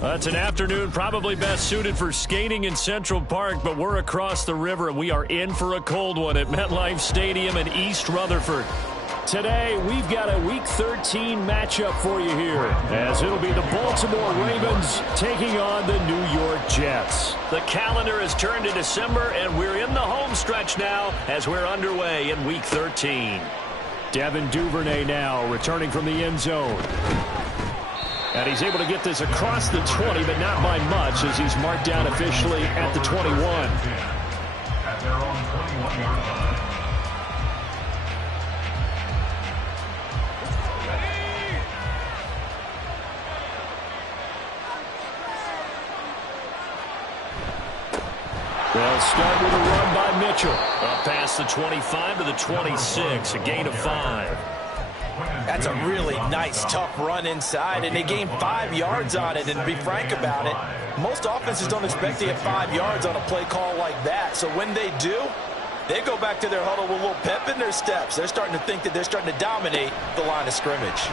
It's an afternoon probably best suited for skating in Central Park, but we're across the river, and we are in for a cold one at MetLife Stadium in East Rutherford. Today, we've got a Week 13 matchup for you here, as it'll be the Baltimore Ravens taking on the New York Jets. The calendar has turned to December, and we're in the home stretch now as we're underway in Week 13. Devin Duvernay now returning from the end zone. And he's able to get this across the 20, but not by much, as he's marked down officially at the 21. At their own 21-yard line. They'll start with a run by Mitchell. Up past the 25 to the 26, a gain of 5. That's a really nice, tough run inside, and they gained 5 yards on it. And to be frank about it, most offenses don't expect to get 5 yards on a play call like that. So when they do, they go back to their huddle with a little pep in their steps. They're starting to think that they're starting to dominate the line of scrimmage.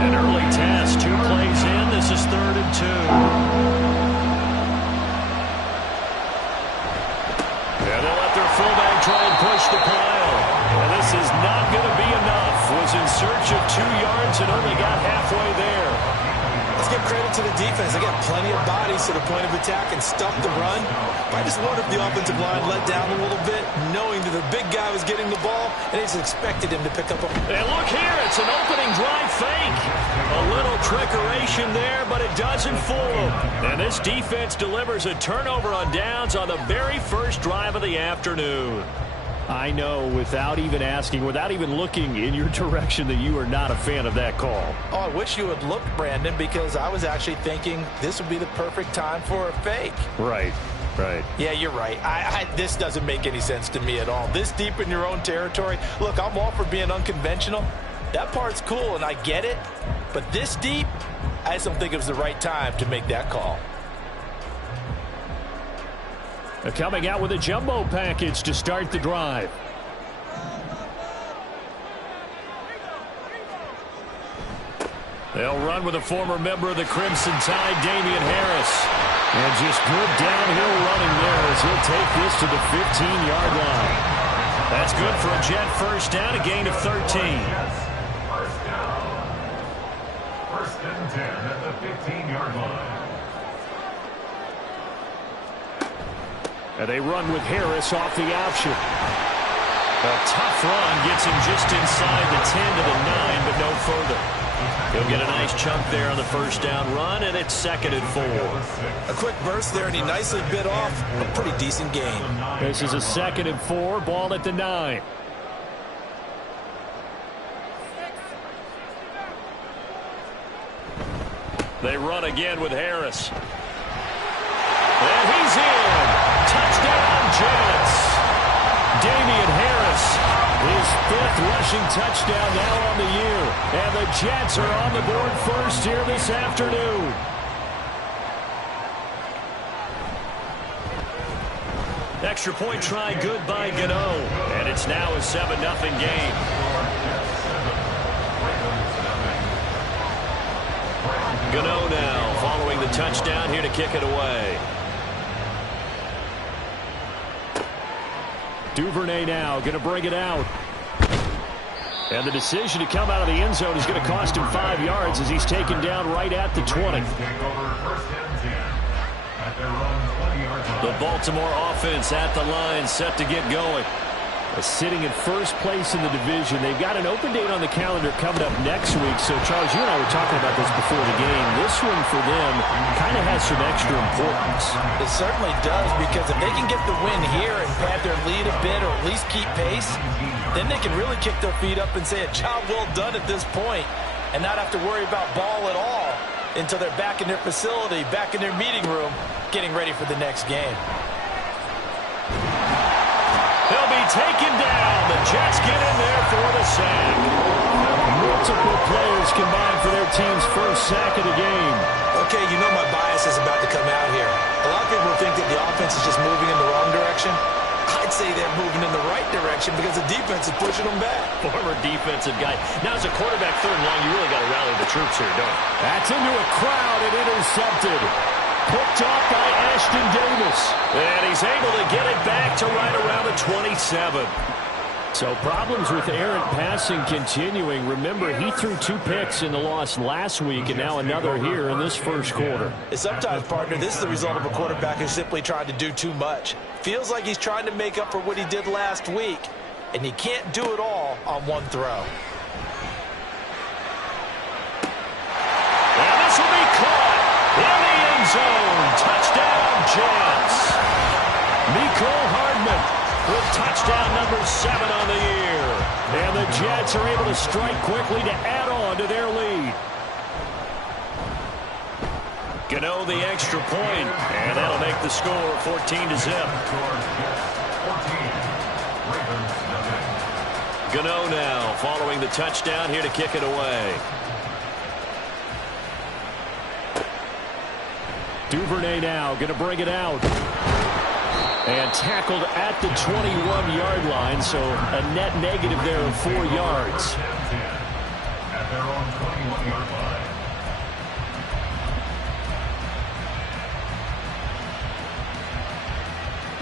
An early test, 2 plays in. This is 3rd and 2. And they'll let their fullback try and push the pile. And this is not going to be enough. Was in search of 2 yards and only got halfway there. Let's give credit to the defense. They got plenty of bodies to the point of attack and stuffed the run. I just wonder if the offensive line let down a little bit, knowing that the big guy was getting the ball, and they just expected him to pick up a... And look here, it's an opening drive fake. A little trickeration there, but it doesn't fool them. And this defense delivers a turnover on downs on the very first drive of the afternoon. I know, without even asking, without even looking in your direction, that you are not a fan of that call. Oh, I wish you had looked, Brandon, because I was actually thinking this would be the perfect time for a fake. Right. Yeah, you're right. This doesn't make any sense to me at all. This deep in your own territory. Look, I'm all for being unconventional. That part's cool, and I get it. But this deep, I just don't think it was the right time to make that call. They're coming out with a jumbo package to start the drive. They'll run with a former member of the Crimson Tide, Damian Harris. And just good downhill running there as he'll take this to the 15-yard line. That's good for a Jet first down, a gain of 13. First down. 1st and 10 at the 15-yard line. And they run with Harris off the option. A tough run gets him just inside the 10 to the 9, but no further. He'll get a nice chunk there on the first down run, and it's 2nd and 4. A quick burst there, and he nicely bit off a pretty decent gain. This is a 2nd and 4, ball at the 9. They run again with Harris. And he's in. Touchdown, Jets. Damian Harris, his 5th rushing touchdown now on the year. And the Jets are on the board first here this afternoon. Extra point try good by Gano. And it's now a 7-0 game. Gano now following the touchdown here to kick it away. Duvernay now going to bring it out. And the decision to come out of the end zone is going to cost him 5 yards as he's taken down right at the 20. The Baltimore offense at the line, set to get going. Sitting in first place in the division. They've got an open date on the calendar coming up next week. So, Charles, you and I were talking about this before the game. This one for them kind of has some extra importance. It certainly does, because if they can get the win here and pad their lead a bit or at least keep pace, then they can really kick their feet up and say a job well done at this point and not have to worry about ball at all until they're back in their facility, back in their meeting room, getting ready for the next game. He'll be taken down. The Jets get in there for the sack. Multiple players combined for their team's first sack of the game. Okay, you know my bias is about to come out here. A lot of people think that the offense is just moving in the wrong direction. say they're moving in the right direction because the defense is pushing them back. Former defensive guy. Now, as a quarterback third and long, you really got to rally the troops here, don't you? That's into a crowd and intercepted. Picked off by Ashton Davis. And he's able to get it back to right around the 27. So problems with errant passing continuing. Remember, he threw 2 picks in the loss last week and now another here in this first quarter. And sometimes, partner, this is the result of a quarterback who's simply trying to do too much. Feels like he's trying to make up for what he did last week, and he can't do it all on one throw. And this will be caught in the end zone. Touchdown, Jets. Mecole Hardman with touchdown number 7 on the year. And the Jets are able to strike quickly to add on to their lead. Gano the extra point, and that'll make the score 14-0. Gano now following the touchdown here to kick it away. Duvernay now going to bring it out. And tackled at the 21-yard line, so a net negative there of 4 yards. At their own 21-yard line.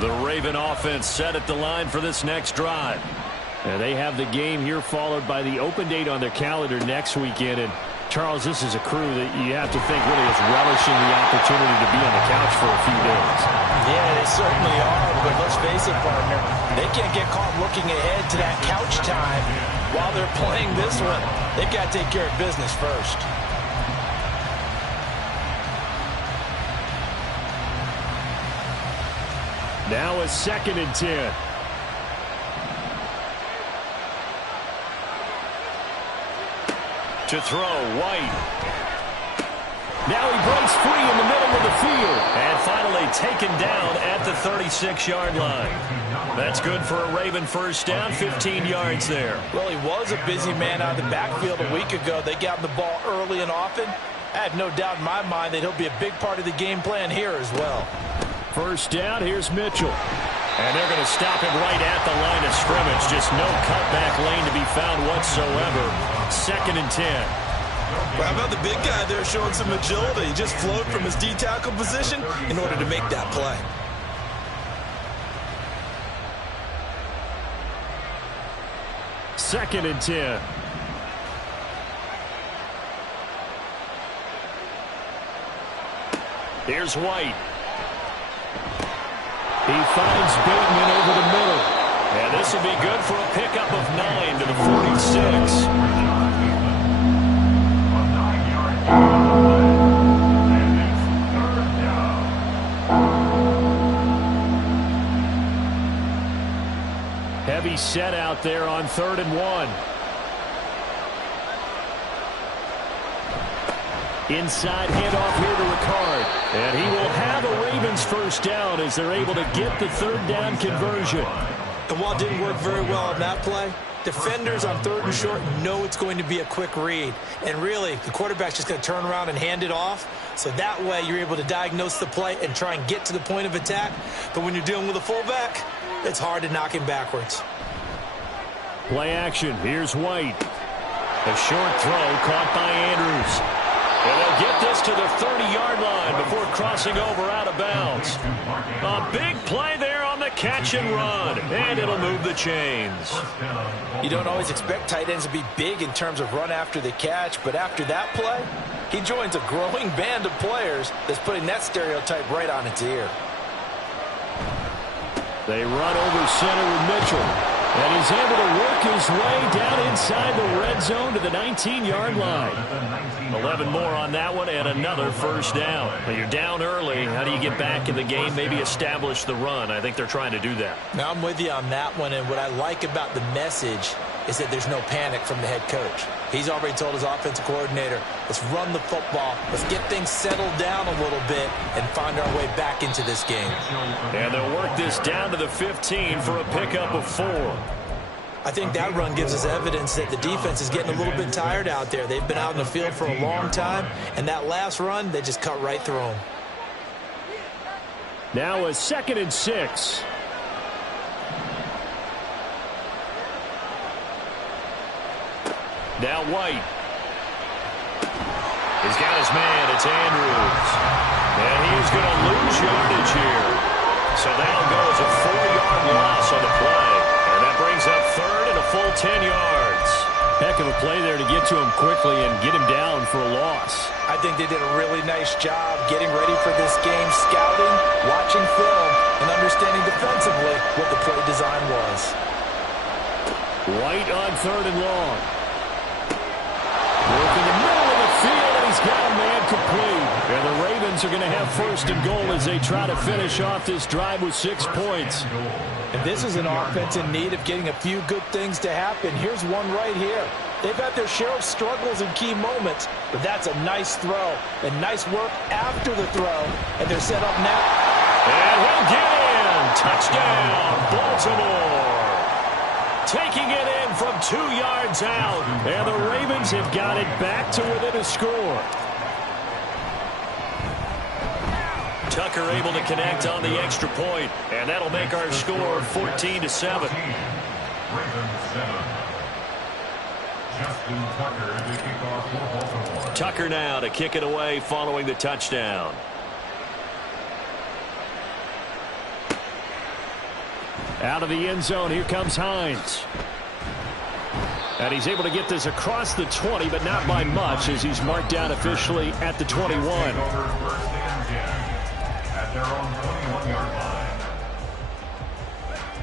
The Raven offense set at the line for this next drive. And they have the game here followed by the open date on their calendar next weekend. And Charles, this is a crew that you have to think really is relishing the opportunity to be on the couch for a few days. Yeah, they certainly are, but let's face it, partner, they can't get caught looking ahead to that couch time while they're playing this one. They've got to take care of business first. Now a 2nd and 10. To throw, White. Now he breaks free in the middle of the field. And finally taken down at the 36-yard line. That's good for a Raven first down, 15 yards there. Well, he was a busy man out of the backfield a week ago. They got him the ball early and often. I have no doubt in my mind that he'll be a big part of the game plan here as well. First down, here's Mitchell. And they're going to stop him right at the line of scrimmage. Just no cutback lane to be found whatsoever. 2nd and 10. Well, how about the big guy there showing some agility? He just flowed from his D-tackle position in order to make that play. Second and 10. Here's White. He finds Bateman over the middle. And this will be good for a pickup of 9 to the 46. And it's 3rd down. Heavy set out there on 3rd and 1. Inside handoff here to Ricard. And he will have a Ravens first down as they're able to get the 3rd down conversion. And while it didn't work very well on that play, defenders on 3rd and short know it's going to be a quick read. And really, the quarterback's just going to turn around and hand it off. So that way you're able to diagnose the play and try and get to the point of attack. But when you're dealing with a fullback, it's hard to knock him backwards. Play action. Here's White. A short throw caught by Andrews. And they'll get this to the 30-yard line before crossing over out of bounds. A big play there on the catch and run. And it'll move the chains. You don't always expect tight ends to be big in terms of run after the catch, but after that play, he joins a growing band of players that's putting that stereotype right on its ear. They run over center with Mitchell. And he's able to work his way down inside the red zone to the 19-yard line. 11 more on that one and another first down. But you're down early. How do you get back in the game? Maybe establish the run. I think they're trying to do that. Now, I'm with you on that one, and what I like about the message is that there's no panic from the head coach. He's already told his offensive coordinator, let's run the football, let's get things settled down a little bit and find our way back into this game. And they'll work this down to the 15 for a pickup of 4. I think that run gives us evidence that the defense is getting a little bit tired out there. They've been out in the field for a long time, and that last run, they just cut right through them. Now a 2nd and 6. Now White. He's got his man. It's Andrews. And he's going to lose yardage here. So that'll go as a 4-yard loss on the play. And that brings up third and a full 10 yards. Heck of a play there to get to him quickly and get him down for a loss. I think they did a really nice job getting ready for this game, scouting, watching film, and understanding defensively what the play design was. White on third and long. Work in the middle of the field, and he's got a man complete. And the Ravens are going to have first and goal as they try to finish off this drive with 6 points. And this is an offense in need of getting a few good things to happen. Here's one right here. They've had their share of struggles in key moments, but that's a nice throw and nice work after the throw. And they're set up now. And he'll get in. Touchdown, Baltimore. Taking it in from 2 yards out. And the Ravens have got it back to within a score. Tucker able to connect on the extra point, and that'll make our score 14-7. Ravens 7. Justin Tucker to kick off for Baltimore. Tucker now to kick it away following the touchdown. Out of the end zone, here comes Hines. And he's able to get this across the 20, but not by much as he's marked down officially at the 21. Their own 21-yard line.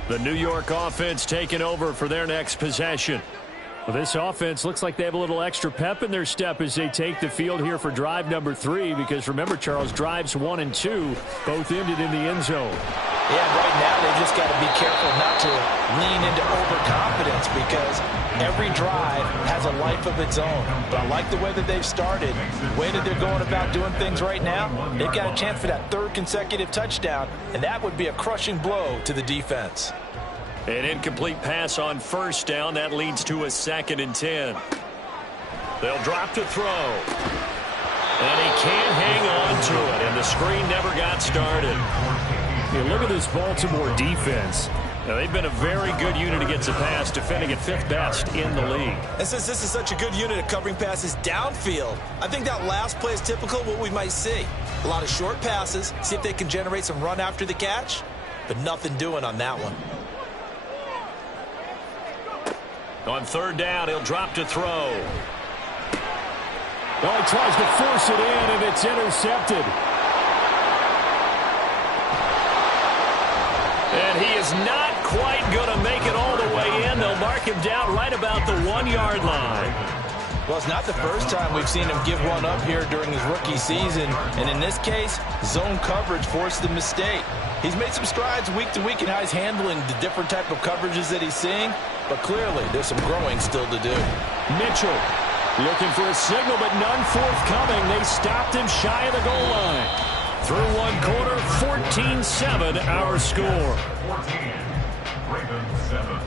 The New York offense taking over for their next possession. Well, this offense looks like they have a little extra pep in their step as they take the field here for drive number 3, because remember, Charles, drives 1 and 2 both ended in the end zone. Yeah, right now they just got to be careful not to lean into overconfidence, because every drive has a life of its own. But I like the way that they've started, the way that they're going about doing things right now. They've got a chance for that 3rd consecutive touchdown, and that would be a crushing blow to the defense. An incomplete pass on first down. That leads to a 2nd and 10. They'll drop to throw. And he can't hang on to it, and the screen never got started. Yeah, look at this Baltimore defense. Now, they've been a very good unit against the pass, defending at 5th best in the league. And since this is such a good unit at covering passes downfield, I think that last play is typical of what we might see. A lot of short passes, see if they can generate some run after the catch, but nothing doing on that one. On 3rd down, he'll drop to throw. Well, he tries to force it in, and it's intercepted. And he is not quite going to make it all the way in. They'll mark him down right about the 1-yard line. Well, it's not the first time we've seen him give one up here during his rookie season. And in this case, zone coverage forced the mistake. He's made some strides week to week in how he's handling the different type of coverages that he's seeing. But clearly, there's some growing still to do. Mitchell looking for a signal, but none forthcoming. They stopped him shy of the goal line. Through 1 quarter, 14-7 our score. 14. Ravens 7.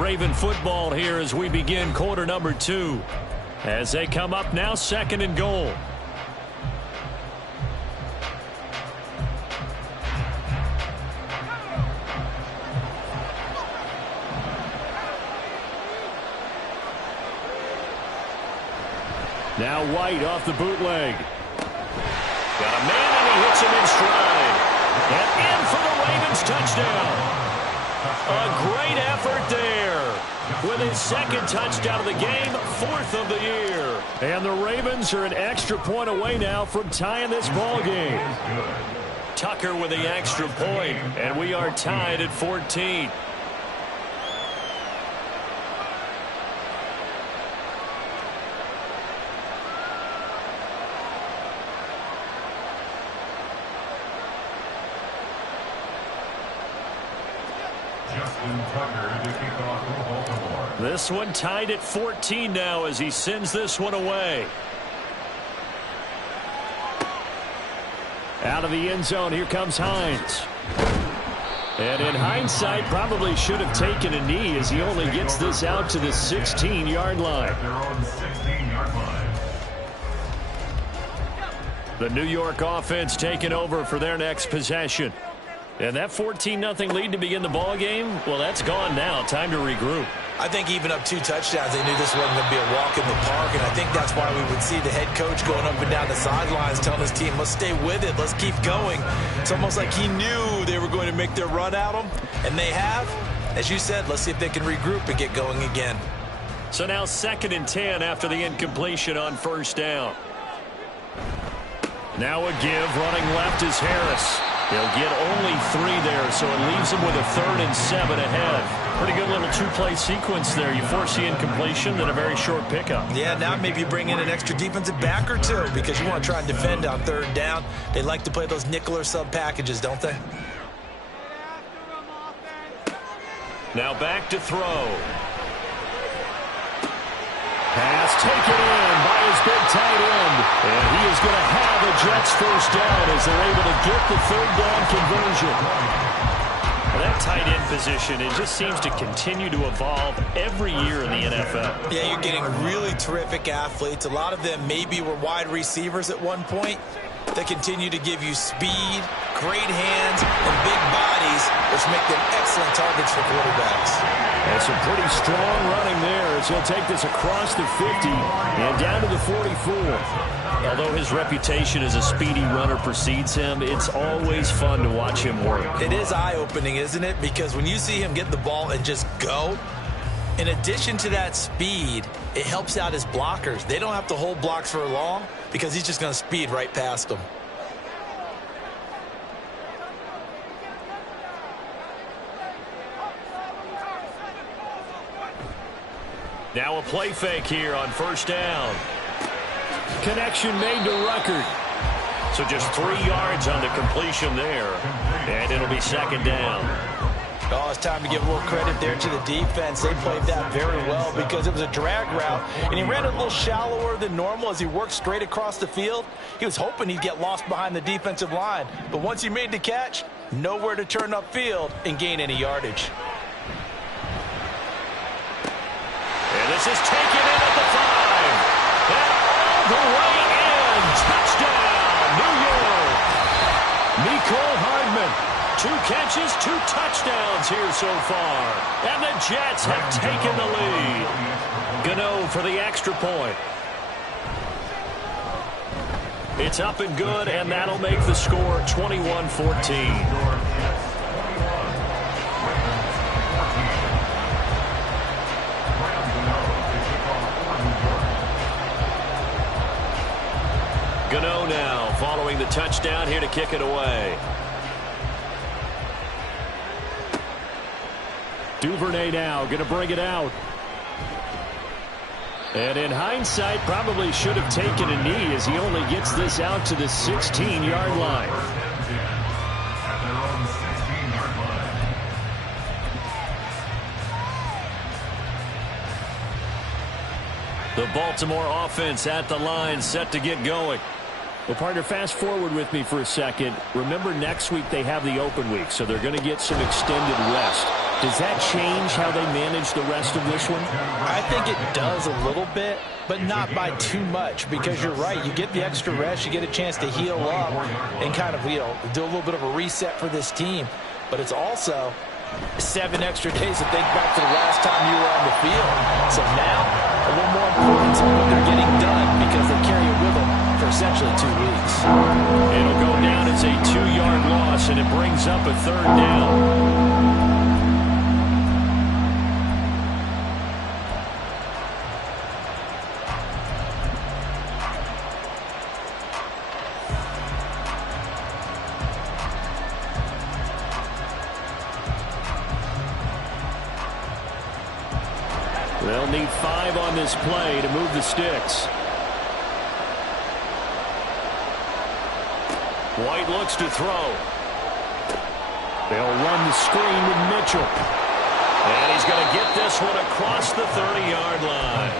Raven football here as we begin quarter number 2. As they come up now, 2nd and goal. Now White off the bootleg. Got a man, and he hits him in stride. And in for the Ravens touchdown. A great effort there. With his 2nd touchdown of the game, 4th of the year. And the Ravens are an extra point away now from tying this ball game. Tucker with the extra point, and we are tied at 14. This one tied at 14 now as he sends this one away. Out of the end zone, here comes Hines. And in hindsight, probably should have taken a knee as he only gets this out to the 16-yard line. The New York offense taking over for their next possession. And that 14-0 lead to begin the ball game, well, that's gone now. Time to regroup. I think even up 2 touchdowns, they knew this wasn't going to be a walk in the park, and I think that's why we would see the head coach going up and down the sidelines telling his team, let's stay with it, let's keep going. It's almost like he knew they were going to make their run at him, and they have. As you said, let's see if they can regroup and get going again. So now 2nd and 10 after the incompletion on 1st down. Now a give, running left is Harris. He'll get only 3 there, so it leaves him with a 3rd and 7 ahead. Pretty good little 2-play sequence there. You force the incompletion, then a very short pickup. Yeah, now maybe you bring in an extra defensive back or 2 because you want to try and defend on 3rd down. They like to play those nickel or sub packages, don't they? Now back to throw. Pass taken in by his big tight end. And he is going to have a Jets 1st down as they're able to get the 3rd down conversion. Well, that tight end position, it just seems to continue to evolve every year in the NFL. Yeah, you're getting really terrific athletes. A lot of them maybe were wide receivers at one point. They continue to give you speed, great hands, and big bodies, which make them excellent targets for quarterbacks. And some pretty strong running there as he'll take this across the 50 and down to the 44. Although his reputation as a speedy runner precedes him, it's always fun to watch him work. It is eye-opening, isn't it? Because when you see him get the ball and just go, in addition to that speed, it helps out his blockers. They don't have to hold blocks for long because he's just going to speed right past them. Now a play fake here on 1st down. Connection made to Ruckert. So just 3 yards on the completion there. And it'll be 2nd down. Oh, it's time to give a little credit there to the defense. They played that very well because it was a drag route, and he ran a little shallower than normal as he worked straight across the field. He was hoping he'd get lost behind the defensive line, but once he made the catch, nowhere to turn upfield and gain any yardage. And this is taken in at the 5. And all the way in. Touchdown, New York. Mecole Hardman. 2 catches, 2 touchdowns here so far. And the Jets have taken the lead. Gano for the extra point. It's up and good, and that'll make the score 21-14. Gano now following the touchdown here to kick it away. Duvernay now going to bring it out. And in hindsight, probably should have taken a knee as he only gets this out to the 16-yard line. The Baltimore offense at the line, set to get going. Well, partner, fast forward with me for a second. Remember, next week they have the open week, so they're going to get some extended rest. Does that change how they manage the rest of this one? I think it does a little bit, but not by too much, because you're right. You get the extra rest, you get a chance to heal up and kind of, do a little bit of a reset for this team. But it's also 7 extra days to think back to the last time you were on the field. So now, a little more importance on what they're getting done because they carry it with them for essentially 2 weeks. It'll go down as a 2-yard loss, and it brings up a 3rd down. They'll need 5 on this play to move the sticks. White looks to throw. They'll run the screen with Mitchell. And he's going to get this one across the 30-yard line.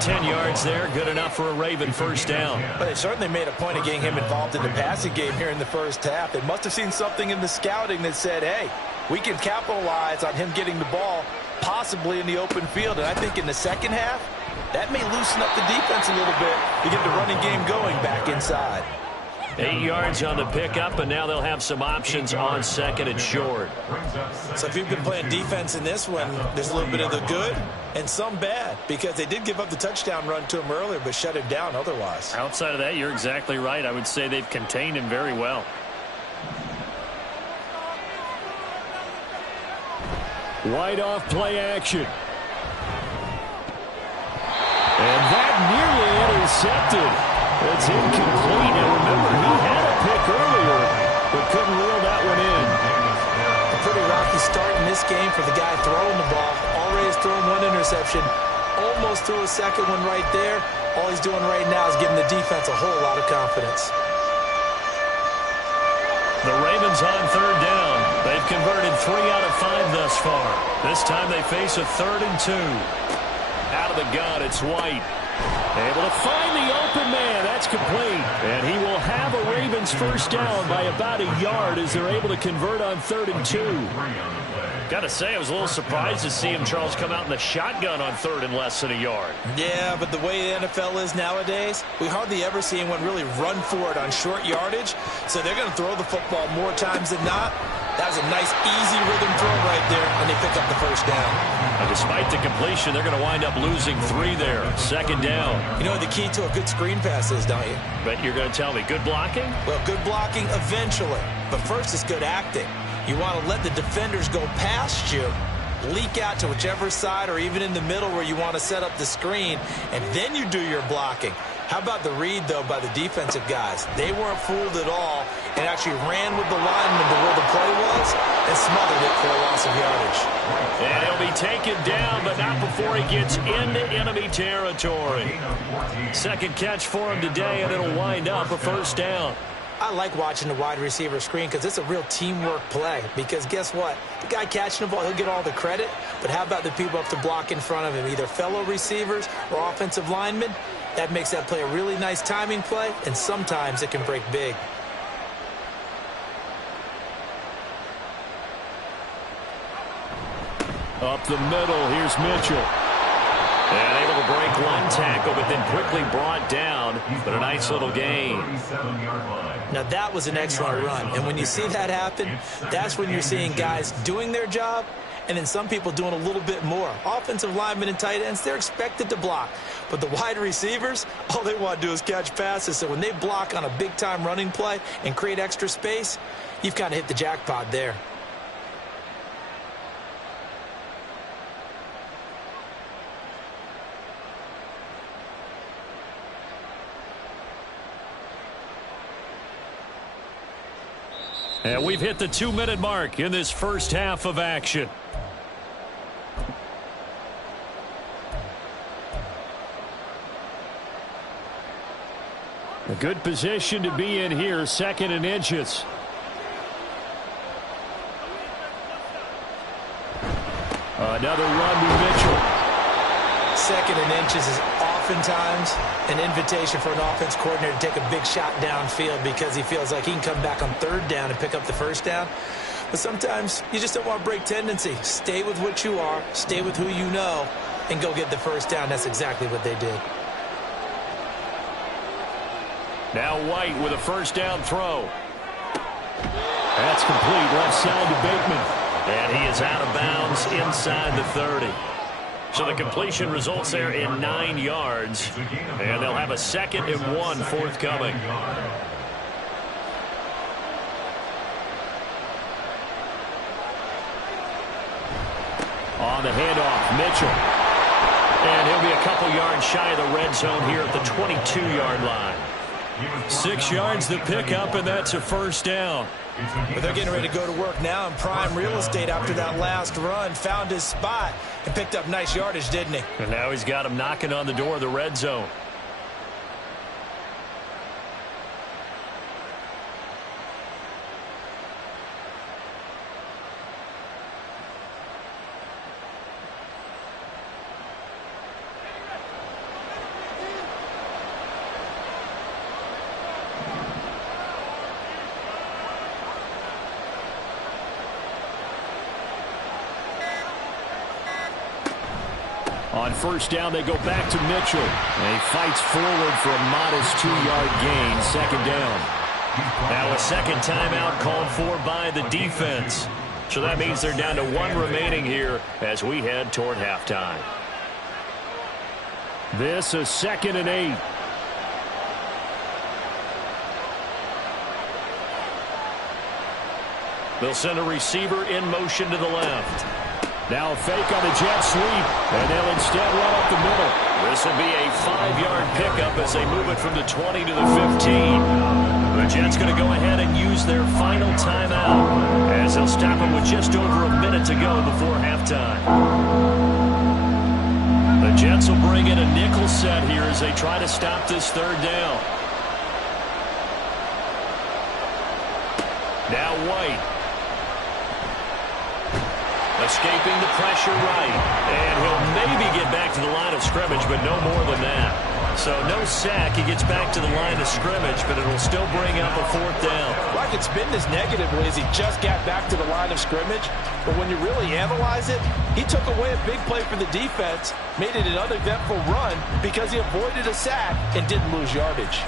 10 yards there, good enough for a Raven 1st down. But they certainly made a point of getting him involved in the passing game here in the first half. They must have seen something in the scouting that said, hey, we can capitalize on him getting the ball possibly in the open field. And I think in the second half, that may loosen up the defense a little bit to get the running game going back inside. 8 yards on the pickup, and now they'll have some options on second and short. So if you've been playing defense in this one, there's a little bit of the good and some bad, because they did give up the touchdown run to him earlier, but shut him down otherwise. Outside of that, you're exactly right. I would say they've contained him very well. Wide off play action. And that nearly intercepted. It's incomplete. And remember, he had a pick earlier, but couldn't reel that one in. A pretty rocky start in this game for the guy throwing the ball. Already has thrown one interception. Almost threw a second one right there. All he's doing right now is giving the defense a whole lot of confidence. The Ravens on third down. They've converted 3 out of 5 thus far. This time they face a 3rd and 2. Out of the gun, it's White. Able to find the open man. That's complete. And he will have a Ravens first down by about a yard as they're able to convert on 3rd and 2. Got to say, I was a little surprised to see him, Charles, come out in the shotgun on 3rd and less than a yard. Yeah, but the way the NFL is nowadays, we hardly ever see anyone really run for it on short yardage. So they're going to throw the football more times than not. That was a nice, easy rhythm throw right there, and they pick up the first down. And despite the completion, they're going to wind up losing 3 there. 2nd down. You know what the key to a good screen pass is, don't you? But you're going to tell me, good blocking? Well, good blocking eventually. But first, it's good acting. You want to let the defenders go past you, leak out to whichever side or even in the middle where you want to set up the screen, and then you do your blocking. How about the read, though, by the defensive guys? They weren't fooled at all and actually ran with the lineman to where the play was and smothered it for a loss of yardage. And he'll be taken down, but not before he gets into enemy territory. Second catch for him today, and it'll wind up a first down. I like watching the wide receiver screen because it's a real teamwork play. Because guess what? The guy catching the ball, he'll get all the credit. But how about the people up to block in front of him, either fellow receivers or offensive linemen? That makes that play a really nice timing play, and sometimes it can break big. Up the middle, here's Mitchell. And able to break one tackle, but then quickly brought down. But a nice little gain. Now, that was an excellent run. And when you see that happen, that's when you're seeing guys doing their job and then some people doing a little bit more. Offensive linemen and tight ends, they're expected to block. But the wide receivers, all they want to do is catch passes. So when they block on a big-time running play and create extra space, you've kind of hit the jackpot there. And we've hit the 2-minute mark in this first half of action. A good position to be in here, 2nd and inches. Another run to Mitchell. 2nd and inches is oftentimes an invitation for an offense coordinator to take a big shot downfield because he feels like he can come back on 3rd down and pick up the first down. But sometimes you just don't want to break tendency. Stay with what you are, stay with who you know, and go get the first down. That's exactly what they did. Now White with a first down throw. That's complete, left side to Bateman. And he is out of bounds inside the 30. So the completion results there in 9 yards. And they'll have a 2nd and 1 forthcoming. On the handoff, Mitchell. And he'll be a couple yards shy of the red zone here at the 22-yard line. 6 yards to pick up, and that's a first down. But they're getting ready to go to work now in prime real estate after that last run. Found his spot and picked up nice yardage, didn't he? And now he's got him knocking on the door of the red zone. On first down, they go back to Mitchell. And he fights forward for a modest 2-yard gain, 2nd down. Now a second timeout called for by the defense. So that means they're down to 1 remaining here as we head toward halftime. This is 2nd and 8. They'll send a receiver in motion to the left. Now a fake on the jet sweep, and they'll instead run up the middle. This will be a 5-yard pickup as they move it from the 20 to the 15. The Jets going to go ahead and use their final timeout as they'll stop them with just over a minute to go before halftime. The Jets will bring in a nickel set here as they try to stop this third down. Now White. Escaping the pressure right. And he'll maybe get back to the line of scrimmage, but no more than that. So no sack. He gets back to the line of scrimmage, but it'll still bring up a 4th down. Right, it's been this negatively as he just got back to the line of scrimmage. But when you really analyze it, he took away a big play for the defense, made it an uneventful run because he avoided a sack and didn't lose yardage.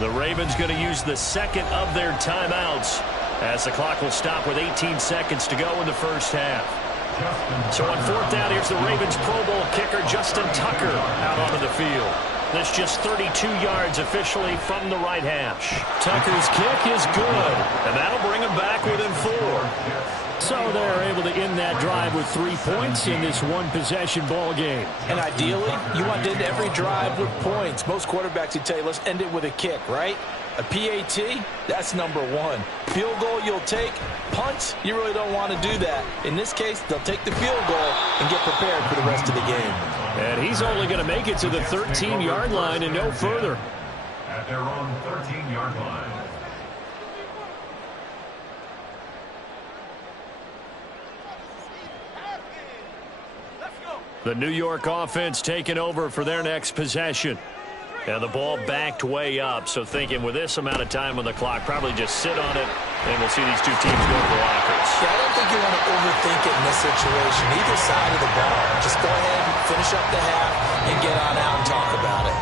The Ravens going to use the second of their timeouts as the clock will stop with 18 seconds to go in the first half. So on 4th down, here's the Ravens Pro Bowl kicker Justin Tucker out onto the field. This just 32 yards officially from the right hash. Tucker's kick is good, and that'll bring him back within 4. So they're able to end that drive with 3 points in this one-possession ball game. And ideally, you want to end every drive with points. Most quarterbacks would tell you, let's end it with a kick, right? A PAT, that's number 1. Field goal you'll take. Punts, you really don't want to do that. In this case, they'll take the field goal and get prepared for the rest of the game. And he's only going to make it to the 13-yard line and no further. At their own 13-yard line. The New York offense taking over for their next possession. And the ball backed way up, so thinking with this amount of time on the clock, probably just sit on it, and we'll see these two teams go for lockers. Yeah, I don't think you want to overthink it in this situation. Either side of the ball. Just go ahead and finish up the half and get on out and talk about it.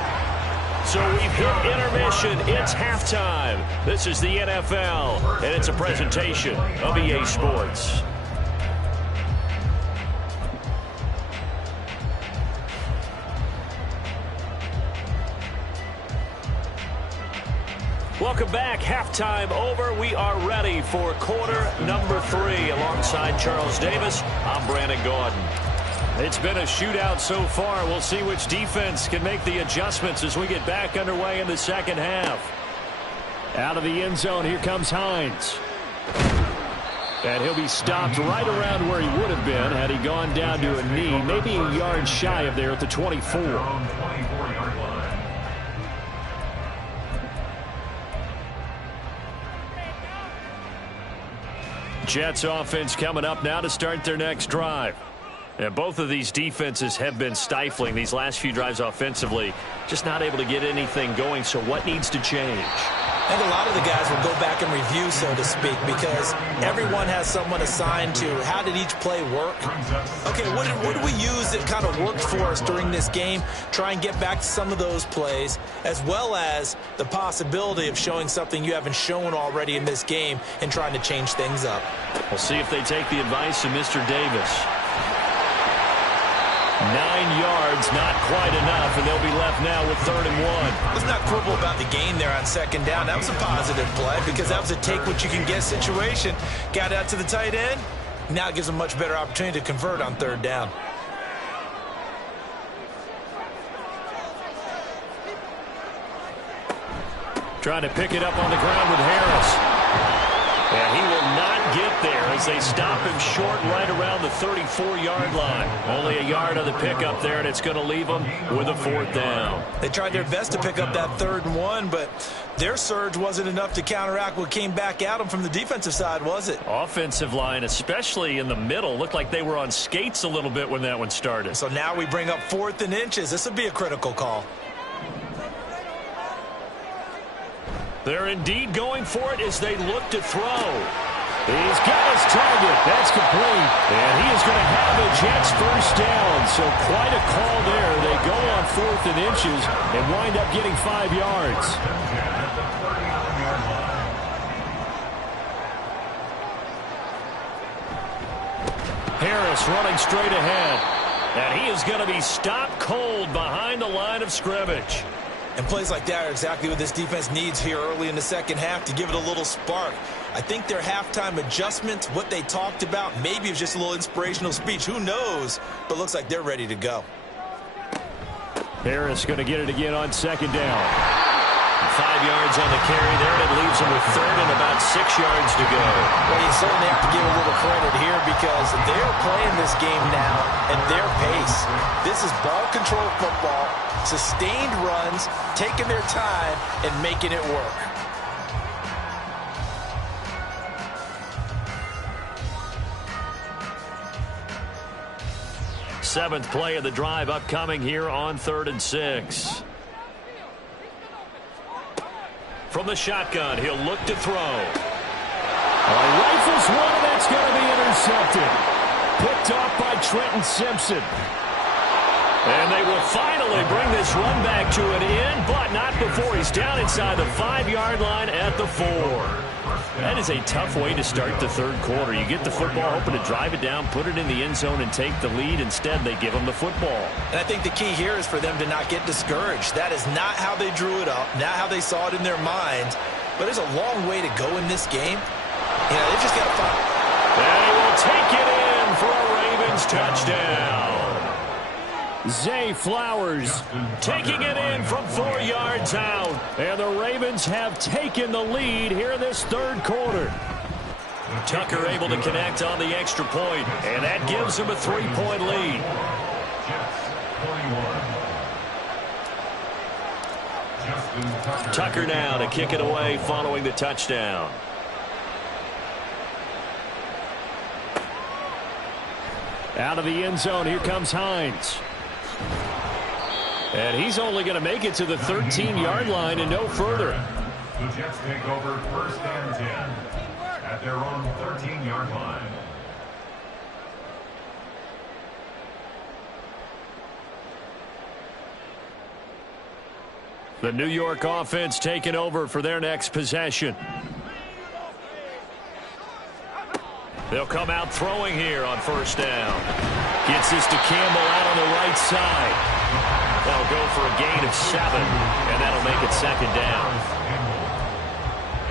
So we've hit intermission. It's halftime. This is the NFL, and it's a presentation of EA Sports. Welcome back. Halftime over. We are ready for quarter number 3. Alongside Charles Davis, I'm Brandon Gordon. It's been a shootout so far. We'll see which defense can make the adjustments as we get back underway in the second half. Out of the end zone, here comes Hines. And he'll be stopped right around where he would have been had he gone down to a knee, maybe a yard shy of there at the 24. 24-yard line. Jets offense coming up now to start their next drive. And both of these defenses have been stifling these last few drives offensively. Just not able to get anything going, so what needs to change? I think a lot of the guys will go back and review, so to speak, because everyone has someone assigned to how did each play work. Okay, what did we use that kind of worked for us during this game? Try and get back to some of those plays, as well as the possibility of showing something you haven't shown already in this game and trying to change things up. We'll see if they take the advice of Mr. Davis. 9 yards, not quite enough, and they'll be left now with 3rd and 1. Let's not quibble about the gain there on 2nd down. That was a positive play because that was a take-what-you-can-get situation. Got out to the tight end. Now it gives them a much better opportunity to convert on 3rd down. Trying to pick it up on the ground with Harris. And he will not get there as they stop him short right around the 34-yard line. Only a yard on the pickup there, and it's going to leave them with a 4th down. They tried their best to pick up that 3rd and 1, but their surge wasn't enough to counteract what came back at them from the defensive side, was it? Offensive line, especially in the middle, looked like they were on skates a little bit when that one started. So now we bring up 4th and inches. This would be a critical call. They're indeed going for it as they look to throw. He's got his target. That's complete. And he is going to have a Jets 1st down. So quite a call there. They go on 4th and inches and wind up getting 5 yards. Harris running straight ahead. And he is going to be stopped cold behind the line of scrimmage. And plays like that are exactly what this defense needs here early in the second half to give it a little spark. I think their halftime adjustments, what they talked about, maybe it was just a little inspirational speech. Who knows? But looks like they're ready to go. Harris going to get it again on 2nd down. 5 yards on the carry there, and it leaves them with 3rd and about 6 yards to go. Well, you certainly have to give a little credit here because they're playing this game now at their pace. This is ball control football, sustained runs, taking their time, and making it work. Seventh play of the drive upcoming here on 3rd and 6. From the shotgun, he'll look to throw. Rifles one, and that's going to be intercepted. Picked off by Trenton Simpson. And they will finally bring this run back to an end, but not before he's down inside the 5-yard line at the 4. That is a tough way to start the 3rd quarter. You get the football, hoping to drive it down, put it in the end zone, and take the lead. Instead, they give them the football. And I think the key here is for them to not get discouraged. That is not how they drew it up, not how they saw it in their minds. But there's a long way to go in this game. You know, they've just got to find. And he will take it in for a Ravens touchdown. Zay Flowers taking it in from 4 yards out. And the Ravens have taken the lead here in this 3rd quarter. Tucker able to connect on the extra point, and that gives him a 3-point lead. Tucker now to kick it away following the touchdown. Out of the end zone, here comes Hines. And he's only going to make it to the 13-yard line and no further. The Jets take over 1st and 10 at their own 13-yard line. The New York offense taking over for their next possession. They'll come out throwing here on 1st down. Gets this to Campbell out on the right side. They'll go for a gain of 7, and that'll make it 2nd down.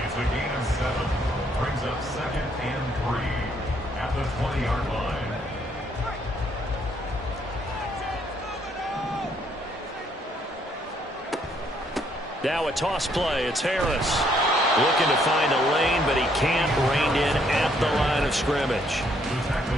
It's a gain of 7. Brings up 2nd and 3 at the 20-yard line. Now a toss play. It's Harris. Looking to find a lane, but he can't rein in at the line of scrimmage.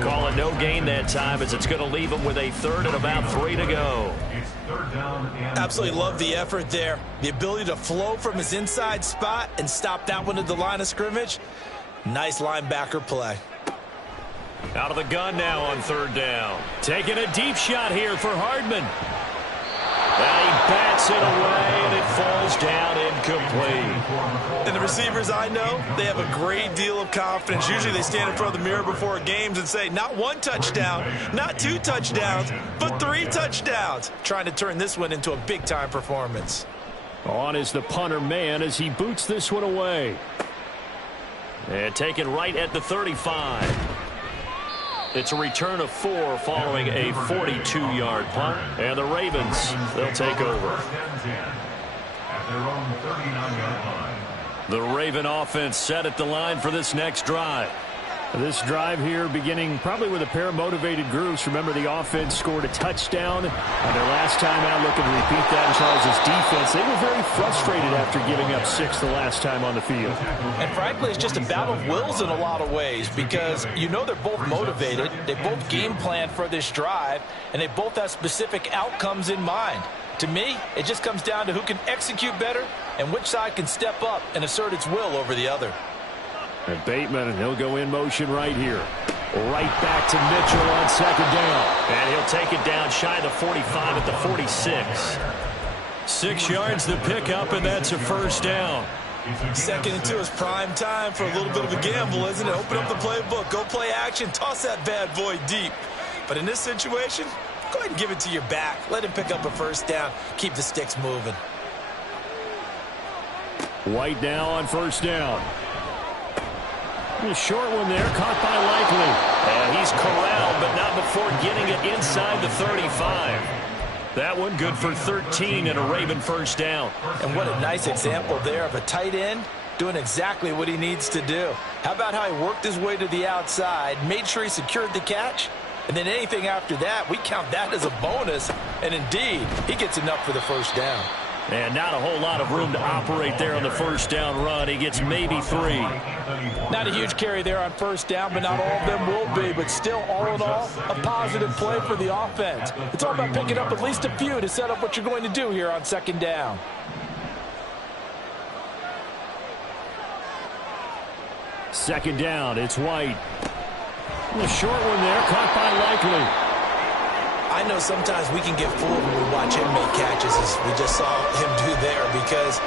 Call it no gain that time as it's going to leave him with a 3rd and about 3 to go. It's 3rd down and Absolutely love the effort there. The ability to flow from his inside spot and stop that one at the line of scrimmage. Nice linebacker play. Out of the gun now on 3rd down. Taking a deep shot here for Hardman. And he bats it away, and it falls down incomplete. And the receivers I know, they have a great deal of confidence. Usually they stand in front of the mirror before games and say, not 1 touchdown, not 2 touchdowns, but 3 touchdowns. Trying to turn this one into a big-time performance. On is the punter man as he boots this one away. And taken right at the 35. It's a return of 4 following a 42-yard punt. And the Ravens, they'll take over. 1st and 10 at their own 39-yard line. The Raven offense set at the line for this next drive. This drive here beginning probably with a pair of motivated groups. Remember, the offense scored a touchdown on their last time out, looking to repeat that in Charles' defense. They were very frustrated after giving up 6 the last time on the field. And frankly, it's just a battle of wills in a lot of ways because you know they're both motivated. They both game plan for this drive, and they both have specific outcomes in mind. To me, it just comes down to who can execute better and which side can step up and assert its will over the other. And Bateman, and he'll go in motion right here. Right back to Mitchell on second down. And he'll take it down shy of the 45 at the 46. 6 yards the pickup, and that's a first down. 2nd and 2 is prime time for a little bit of a gamble, isn't it? Open up the playbook, go play action, toss that bad boy deep. But in this situation, go ahead and give it to your back. Let him pick up a first down. Keep the sticks moving. White now on first down. A short one there, caught by Likely. And he's corralled, but not before getting it inside the 35. That one good for 13 and a Raven first down. And what a nice example there of a tight end doing exactly what he needs to do. How about how he worked his way to the outside, made sure he secured the catch, and then anything after that, we count that as a bonus. And indeed, he gets enough for the first down. And not a whole lot of room to operate there on the first down run. He gets maybe 3. Not a huge carry there on first down, but not all of them will be. But still, all in all, a positive play for the offense. It's all about picking up at least a few to set up what you're going to do here on second down. Second down, it's White. A short one there, caught by Likely. I know sometimes we can get fooled when we watch him make catches, as we just saw him do there, because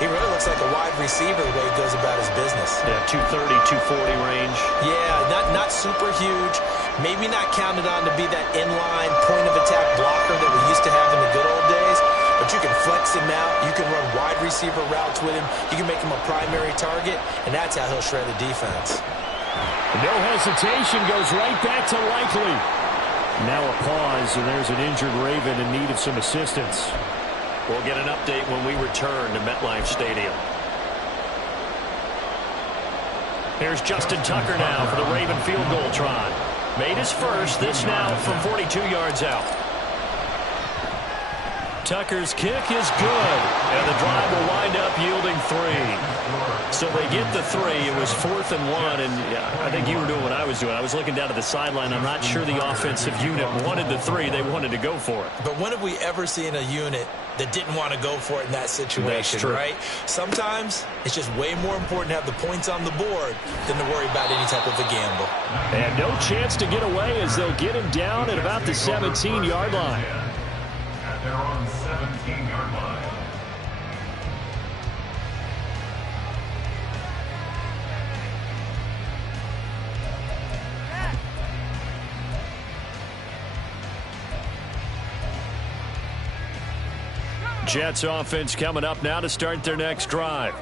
he really looks like a wide receiver the way he goes about his business. Yeah, 230, 240 range. Yeah, not super huge. Maybe not counted on to be that inline point-of-attack blocker that we used to have in the good old days, but you can flex him out. You can run wide receiver routes with him. You can make him a primary target, and that's how he'll shred a defense. No hesitation, goes right back to Likely. Now a pause, and there's an injured Raven in need of some assistance. We'll get an update when we return to MetLife Stadium. Here's Justin Tucker now for the Raven field goal try. Made his first, this now from 42 yards out. Tucker's kick is good, and the drive will wind up yielding 3. So they get the 3. It was 4th and 1, and I think you were doing what I was doing. I was looking down at the sideline. I'm not sure the offensive unit wanted the 3. They wanted to go for it. But when have we ever seen a unit that didn't want to go for it in that situation, right? Sometimes it's just way more important to have the points on the board than to worry about any type of a gamble. And no chance to get away as they'll get him down at about the 17-yard line. They're on 17-yard line. Jets offense coming up now to start their next drive.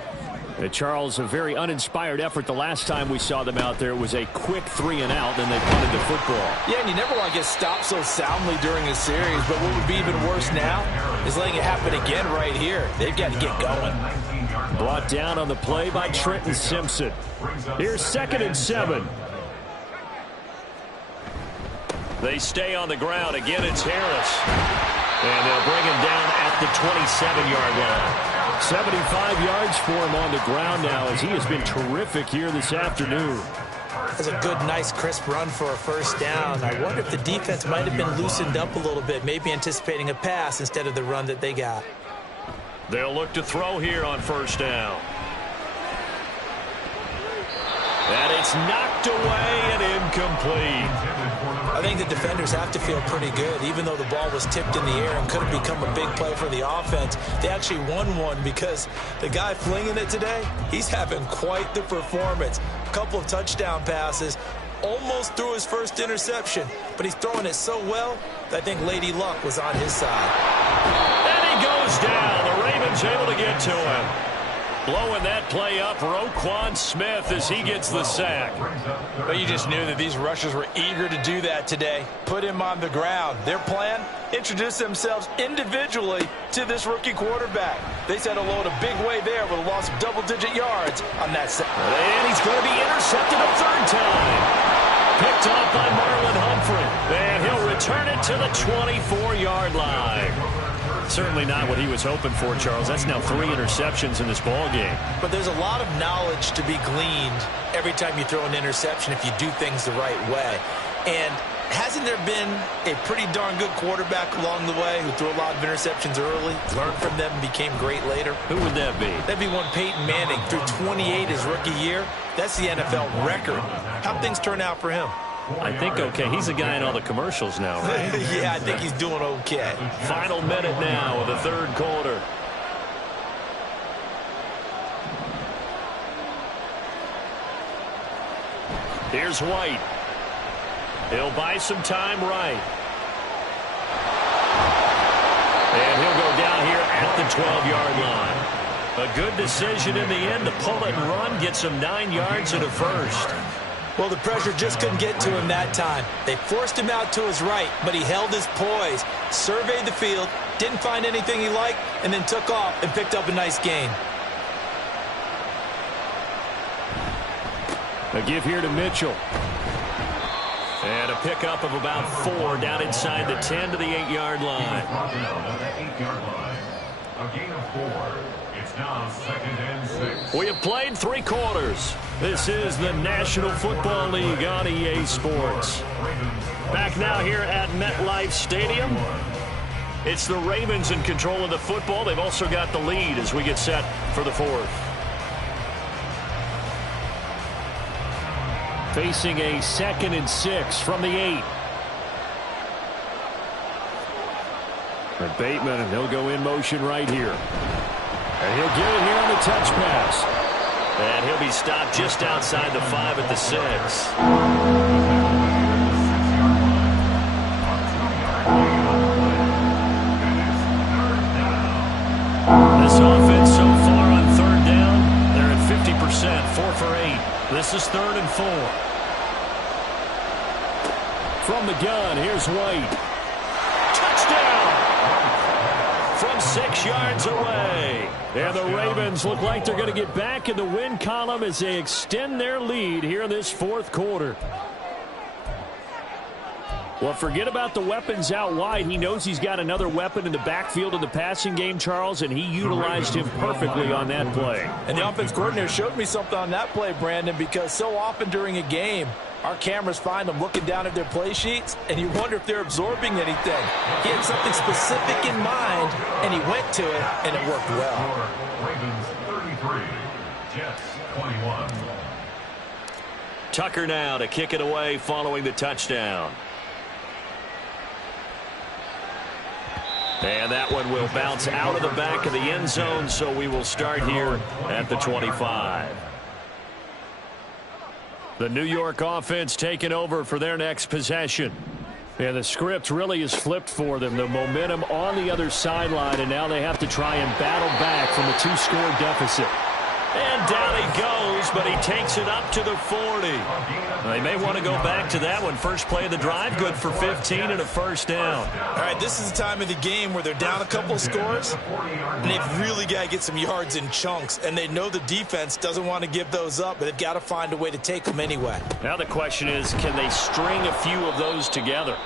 Charles, a very uninspired effort the last time we saw them out there. It was a quick 3 and out, then they punted the football. Yeah, and you never want to get stopped so soundly during a series, but what would be even worse now is letting it happen again right here. They've got to get going. Brought down on the play by Trenton Simpson. Here's 2nd and 7. They stay on the ground. Again, it's Harris. And they'll bring him down at the 27-yard line. 75 yards for him on the ground now, as he has been terrific here this afternoon. That's a good, nice, crisp run for a first down. I wonder if the defense might have been loosened up a little bit, maybe anticipating a pass instead of the run that they got. They'll look to throw here on first down. And it's knocked away and incomplete. I think the defenders have to feel pretty good. Even though the ball was tipped in the air and could have become a big play for the offense, they actually won one because the guy flinging it today, he's having quite the performance. A couple of touchdown passes, almost threw his first interception, but he's throwing it so well that I think Lady Luck was on his side. And he goes down. The Ravens able to get to him. Blowing that play up, Roquan Smith, as he gets the sack. But you just knew that these rushers were eager to do that today. Put him on the ground. Their plan, introduce themselves individually to this rookie quarterback. They said hello in a big way there with a loss of double-digit yards on that sack. And he's going to be intercepted a third time. Picked off by Marlon Humphrey. And he'll return it to the 24-yard line. Certainly not what he was hoping for, Charles. That's now 3 interceptions in this ball game. But there's a lot of knowledge to be gleaned every time you throw an interception if you do things the right way. And hasn't there been a pretty darn good quarterback along the way who threw a lot of interceptions early, learned from them, and became great later? Who would that be? That'd be one Peyton Manning, threw 28 his rookie year. That's the NFL record. How'd things turn out for him? I think okay. He's a guy in all the commercials now, right? Yeah, I think he's doing okay. Final minute now of the third quarter. Here's White. He'll buy some time right. And he'll go down here at the 12-yard line. A good decision in the end to pull it and run, get some 9 yards and a first. Well, the pressure just couldn't get to him that time. They forced him out to his right, but he held his poise, surveyed the field, didn't find anything he liked, and then took off and picked up a nice gain. A give here to Mitchell. And a pickup of about 4 down inside the 10 to the 8-yard line. A gain of 4. It's now 2nd and 6. We have played 3 quarters. This is the National Football League on EA Sports. Back now here at MetLife Stadium. It's the Ravens in control of the football. They've also got the lead as we get set for the 4th. Facing a 2nd and 6 from the 8. And Bateman, he'll go in motion right here. And he'll get it here on the touch pass. And he'll be stopped just outside the 5 at the 6. This offense so far on 3rd down, they're at 50%, 4 for 8. This is 3rd and 4. From the gun, here's White. Touchdown! From 6 yards away. And the Ravens look like they're going to get back in the win column as they extend their lead here in this 4th quarter. Well, forget about the weapons out wide. He knows he's got another weapon in the backfield in the passing game, Charles, and he utilized him perfectly on that play. And the offense coordinator showed me something on that play, Brandon, because so often during a game, our cameras find them looking down at their play sheets, and you wonder if they're absorbing anything. He had something specific in mind, and he went to it, and it worked well. Ravens 33, Jets 21. Tucker now to kick it away following the touchdown. And that one will bounce out of the back of the end zone, so we will start here at the 25. The New York offense taking over for their next possession. And the script really is flipped for them. The momentum on the other sideline, and now they have to try and battle back from a 2-score deficit. And down he goes, but he takes it up to the 40. They may want to go back to that one. First play of the drive, good for 15 and a first down. All right, this is the time of the game where they're down a couple of scores, and they've really got to get some yards in chunks, and they know the defense doesn't want to give those up, but they've got to find a way to take them anyway. Now the question is, can they string a few of those together?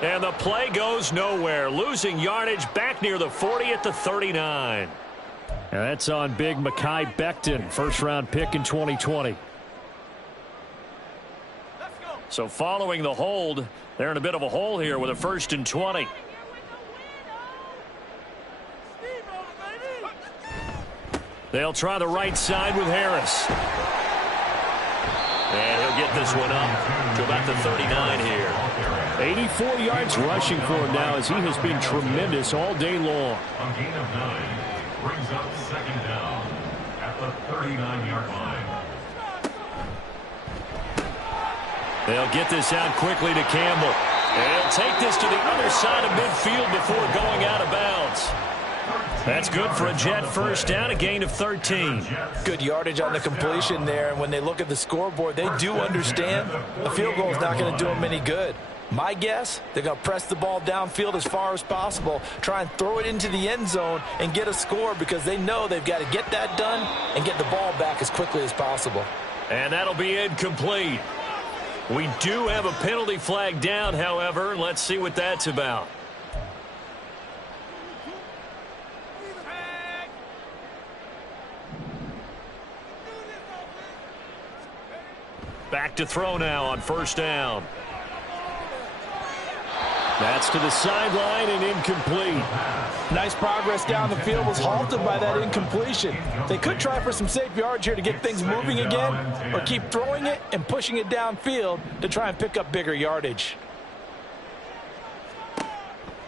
And the play goes nowhere, losing yardage back near the 40 at the 39. And that's on big Mekhi Becton, first-round pick in 2020. So following the hold, they're in a bit of a hole here with a 1st and 20. They'll try the right side with Harris. And he'll get this one up to about the 39 here. 84 yards rushing for him now as he has been tremendous all day long. A gain of 9 brings up 2nd down at the 39-yard line. They'll get this out quickly to Campbell. And he'll take this to the other side of midfield before going out of bounds. That's good for a Jet first down, a gain of 13. Good yardage on the completion there, and when they look at the scoreboard, they do understand a field goal is not going to do them any good. My guess, they're going to press the ball downfield as far as possible, try and throw it into the end zone and get a score because they know they've got to get that done and get the ball back as quickly as possible. And that'll be incomplete. We do have a penalty flag down, however. Let's see what that's about. Back to throw now on first down. That's to the sideline and incomplete. Nice progress down the field was halted by that incompletion. They could try for some safe yards here to get things moving again, or keep throwing it and pushing it downfield to try and pick up bigger yardage.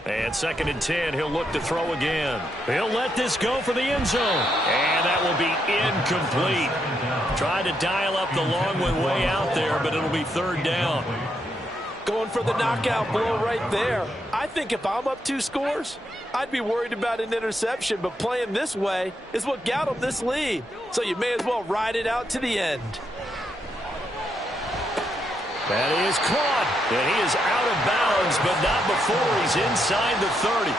And 2nd and 10, he'll look to throw again. He'll let this go for the end zone. And that will be incomplete. Tried to dial up the long one way out there, but it'll be 3rd down. Going for the knockout blow right there. I think if I'm up 2 scores, I'd be worried about an interception, but playing this way is what got them this lead. So you may as well ride it out to the end. That is caught, and he is out of bounds, but not before he's inside the 30.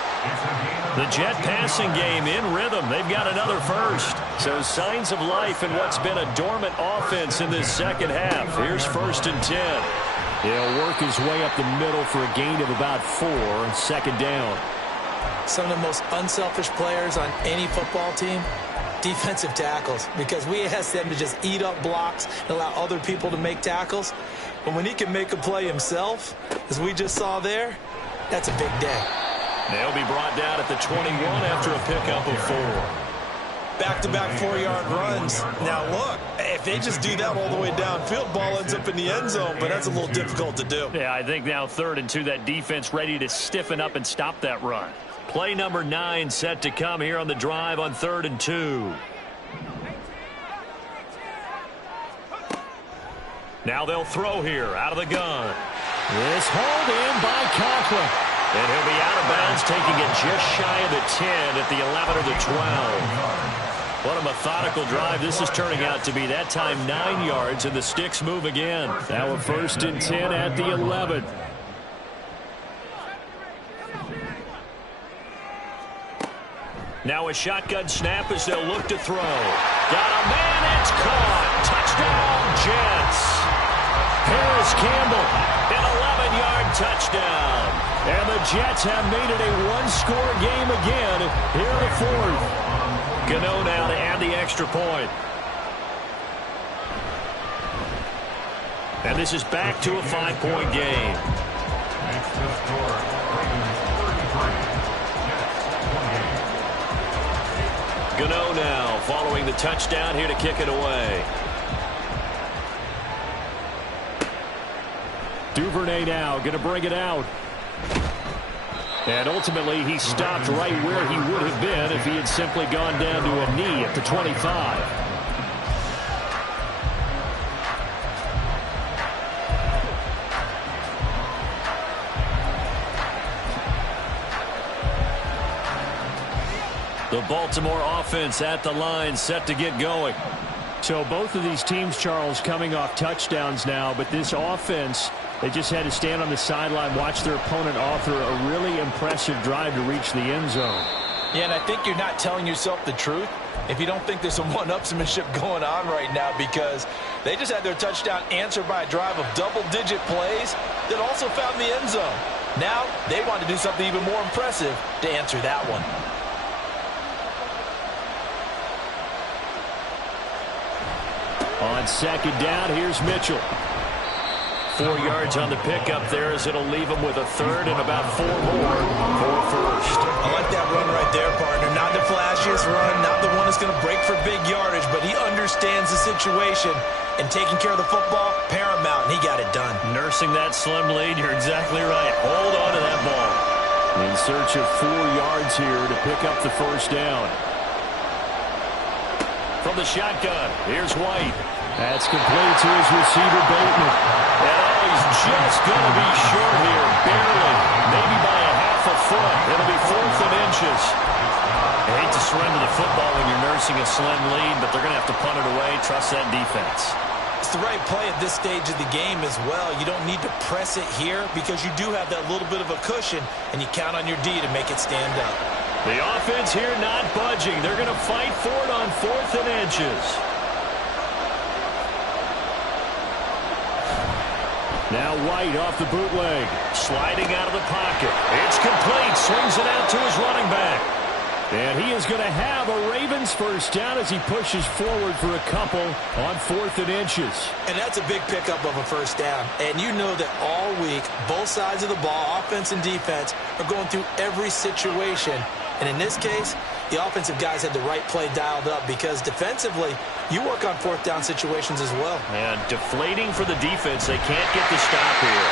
The Jet passing game in rhythm. They've got another first. So signs of life in what's been a dormant offense in this second half. Here's 1st and 10. He'll work his way up the middle for a gain of about 4, 2nd down. Some of the most unselfish players on any football team, defensive tackles, because we ask them to just eat up blocks and allow other people to make tackles. But when he can make a play himself, as we just saw there, that's a big day. They'll be brought down at the 21 after a pickup of 4. Back-to-back 4-yard runs. Now, look, if they just do that all the way downfield, ball ends up in the end zone, but that's a little difficult to do. Yeah, I think now 3rd and 2, that defense ready to stiffen up and stop that run. Play number 9 set to come here on the drive on 3rd and 2. Now they'll throw here out of the gun. This hold in by Conklin. And he'll be out of bounds, taking it just shy of the 10 at the 11 or the 12. What a methodical drive this is turning out to be. That time 9 yards, and the sticks move again. Now a 1st and 10 at the 11. Now a shotgun snap as they'll look to throw. Got a man, it's caught. Touchdown, Jets. Harris Campbell, an 11-yard touchdown. And the Jets have made it a one-score game again here in the 4th. Gano now to add the extra point. And this is back to a 5-point game. Next to score, 33. Gano now following the touchdown here to kick it away. Duvernay now going to bring it out. And ultimately he stopped right where he would have been if he had simply gone down to a knee at the 25. The Baltimore offense at the line, set to get going. So both of these teams, Charles, coming off touchdowns now, but this offense, they just had to stand on the sideline, watch their opponent author a really impressive drive to reach the end zone. Yeah, and I think you're not telling yourself the truth if you don't think there's some one-upsmanship going on right now, because they just had their touchdown answered by a drive of double-digit plays that also found the end zone. Now they want to do something even more impressive to answer that one. On 2nd down, here's Mitchell. 4 yards on the pickup there as it'll leave him with a 3rd and about 4 more for a 1st. I like that run right there, partner. Not the flashiest run, not the one that's going to break for big yardage, but he understands the situation, and taking care of the football, paramount, and he got it done. Nursing that slim lead, you're exactly right. Hold on to that ball. In search of 4 yards here to pick up the 1st down. From the shotgun, here's White. That's complete to his receiver, Bateman. And he's just going to be short here, barely, maybe by a half a foot. It'll be 4th and inches. I hate to surrender the football when you're nursing a slim lead, but they're going to have to punt it away. Trust that defense. It's the right play at this stage of the game as well. You don't need to press it here because you do have that little bit of a cushion, and you count on your D to make it stand up. The offense here not budging. They're going to fight for it on 4th and inches. Now White off the bootleg. Sliding out of the pocket. It's complete. Swings it out to his running back. And he is going to have a Ravens first down as he pushes forward for a couple on 4th and inches. And that's a big pickup of a first down. And you know that all week, both sides of the ball, offense and defense, are going through every situation. And in this case, the offensive guys had the right play dialed up because defensively, you work on 4th down situations as well. And deflating for the defense. They can't get the stop here.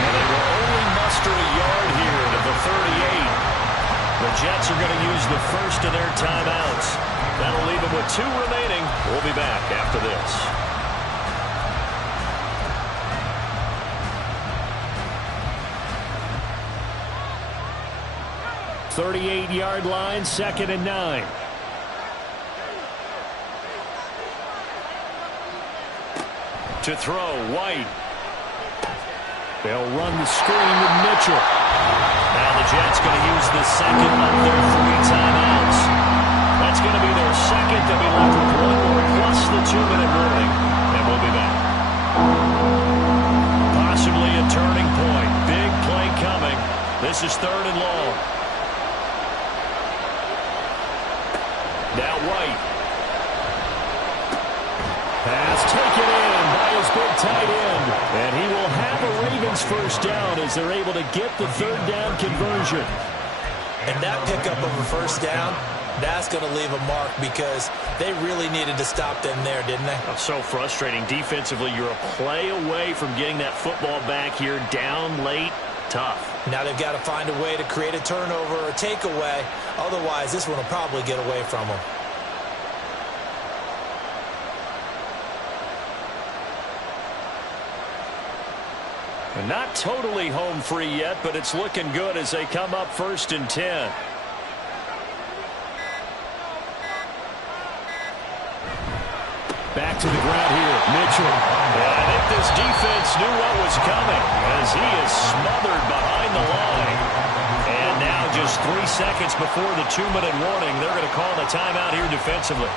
And they will only muster a yard here to the 38. The Jets are going to use the first of their timeouts. That'll leave them with 2 remaining. We'll be back after this. "38-yard line, 2nd and 9. To throw, White. They'll run the screen with Mitchell. Now the Jets going to use the second of their 3 timeouts. That's going to be their second. They'll be left with 1 more plus the 2-minute warning. And we'll be back. Possibly a turning point. Big play coming. This is 3rd and long. Now White. Pass taken in by his big tight end. And he will have a Ravens first down as they're able to get the 3rd down conversion. And that pickup of a first down, that's going to leave a mark because they really needed to stop them there, didn't they? Oh, so frustrating. Defensively, you're a play away from getting that football back here. Down late, tough. Now they've got to find a way to create a turnover or a takeaway. Otherwise, this one will probably get away from them. And not totally home free yet, but it's looking good as they come up 1st and 10. Back to the ground here, Mitchell. And I think this defense knew what was coming as he is smothered behind the line. And now just 3 seconds before the 2-minute warning, they're going to call the timeout here defensively.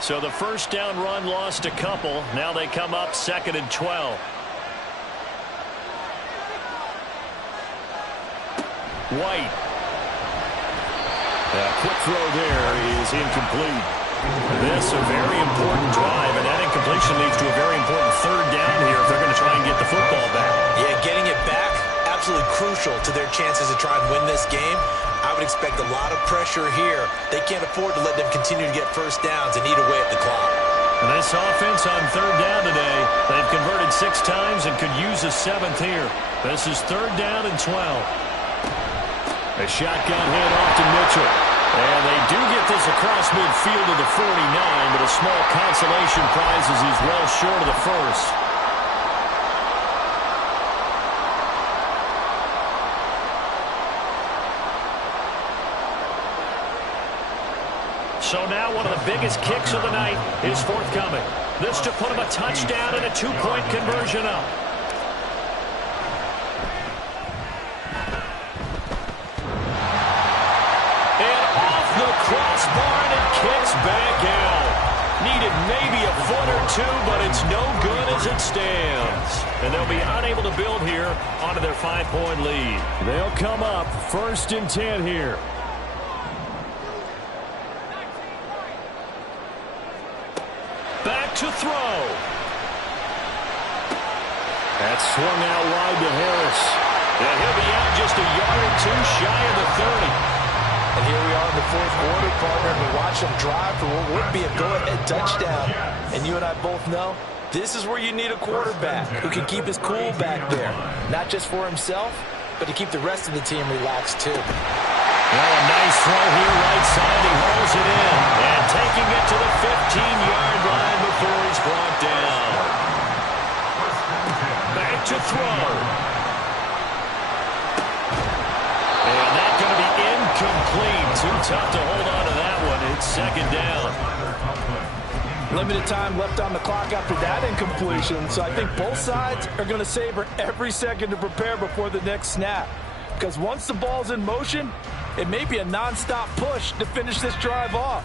So the first down run lost a couple. Now they come up 2nd and 12. White. A quick throw there is incomplete. This a very important drive, and that incompletion leads to a very important 3rd down here if they're going to try and get the football back. Yeah, getting it back, absolutely crucial to their chances to try and win this game. I would expect a lot of pressure here. They can't afford to let them continue to get first downs and eat away at the clock. And this offense on 3rd down today, they've converted 6 times and could use a 7th here. This is 3rd down and 12. A shotgun handoff to Mitchell. And they do get this across midfield to the 49, but a small consolation prize as he's well short of the first. So now one of the biggest kicks of the night is forthcoming. This to put him a touchdown and a 2-point conversion up. And off the crossbar and it kicks back out. Needed maybe a foot or 2, but it's no good as it stands. And they'll be unable to build here onto their 5-point lead. They'll come up 1st and 10 here. Back to throw. That's swung out wide to Harris. And he'll be out just a yard or 2 shy of the 30. And here we are in the 4th quarter, partner, and we watch them drive for what would be a go-ahead touchdown. And you and I both know this is where you need a quarterback who can keep his cool back there. Not just for himself, but to keep the rest of the team relaxed too. Well, a nice throw here right side. He hauls it in. And taking it to the 15-yard line before he's brought down. Back to throw. Too tough to hold on to that one. It's second down. Limited time left on the clock after that incompletion, so I think both sides are going to savor every second to prepare before the next snap. Because once the ball's in motion, it may be a nonstop push to finish this drive off.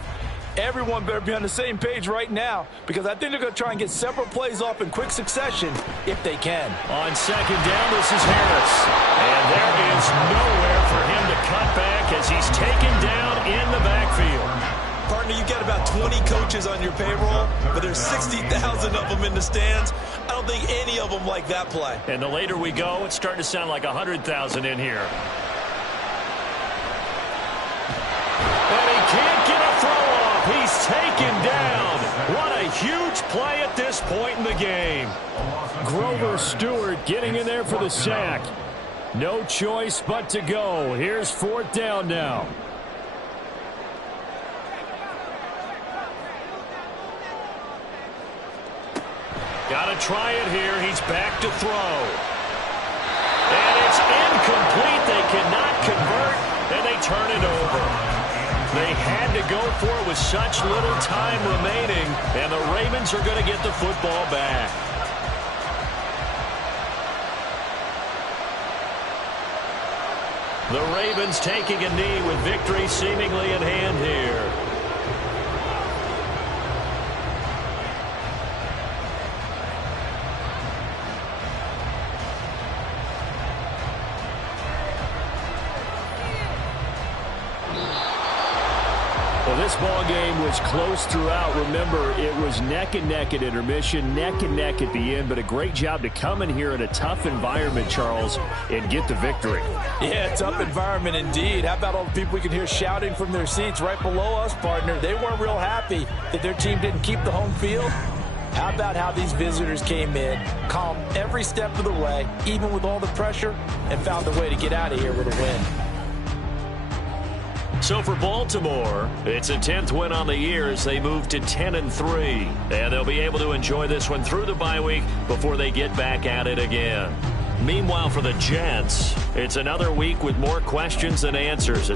Everyone better be on the same page right now, because I think they're going to try and get several plays off in quick succession if they can. On second down, this is Harris. And there is nowhere for him to cut back as he's taken down in the backfield. Partner, you've got about 20 coaches on your payroll, but there's 60,000 of them in the stands. I don't think any of them like that play. And the later we go, it's starting to sound like 100,000 in here. And he can't get a throw off. He's taken down. What a huge play at this point in the game. Grover Stewart getting in there for the sack. No choice but to go. Here's fourth down now. Got to try it here. He's back to throw. And it's incomplete. They cannot convert, and they turn it over. They had to go for it with such little time remaining, and the Ravens are going to get the football back. The Ravens taking a knee with victory seemingly in hand here. Well, this ball game was close throughout. Remember, it was neck and neck at intermission, neck and neck at the end, but a great job to come in here in a tough environment, Charles, and get the victory. Yeah, tough environment indeed. How about all the people we can hear shouting from their seats right below us, partner? They weren't real happy that their team didn't keep the home field. How about how these visitors came in, calm every step of the way, even with all the pressure, and found a way to get out of here with a win. So for Baltimore, it's a 10th win on the year as they move to 10-3. And they'll be able to enjoy this one through the bye week before they get back at it again. Meanwhile, for the Jets, it's another week with more questions than answers.